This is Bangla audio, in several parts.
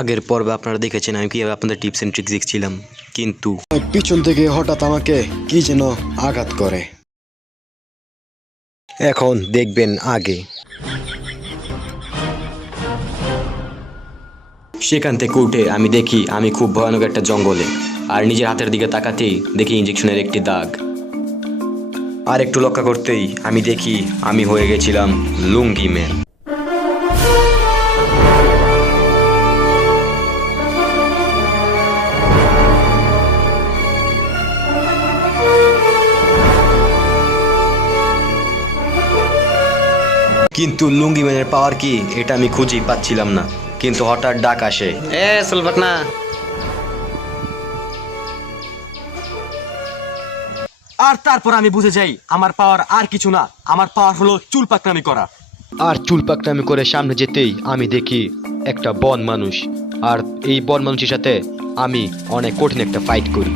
আগের পর্বে আপনারা দেখেছেন আমি কিভাবে আপনাদের টিপস এন্ড ট্রিক্স দিচ্ছিলাম, কিন্তু পিছন থেকে হঠাৎ আমাকে কি যেন আঘাত করে। এখন দেখবেন আগে। সেখান থেকে উঠে আমি দেখি আমি খুব ভয়ানক একটা জঙ্গলে, আর নিজের হাতের দিকে তাকাতেই দেখি ইঞ্জেকশনের একটি দাগ। আর একটু লক্ষ্য করতেই আমি দেখি আমি হয়ে গেছিলাম লুঙ্গি ম্যান। কিন্তু লুঙ্গি ম্যানের পাওয়ার কি এটা আমি খুঁজেই পাচ্ছিলাম না। কিন্তু হঠাৎ ডাক আসে, সুলবাক না। আর তারপর আমি বুঝে যাই আমার পাওয়ার আর কিছু না, আমার পাওয়ার হলো চুল পাকনামি করা। আর চুল পাকনামি করে সামনে যেতেই আমি দেখি একটা বন মানুষ, আর এই বন মানুষের সাথে আমি অনেক কঠিন একটা ফাইট করি।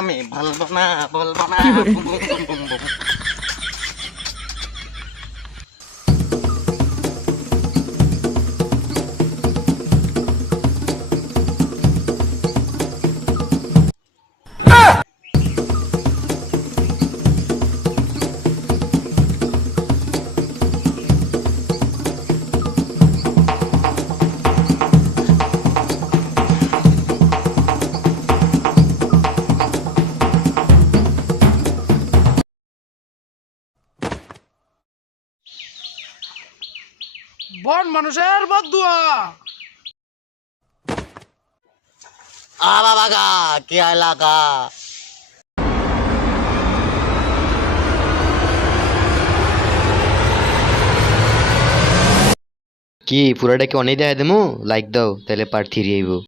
আমি বলবো না, বলবো না। বন মানুষের বদুয়া। বাবা কি এলাকা। কি পুরাটা কি অনেক দেখা দেবো? লাইক দাও, তাহলে পার্ট 3 আইব।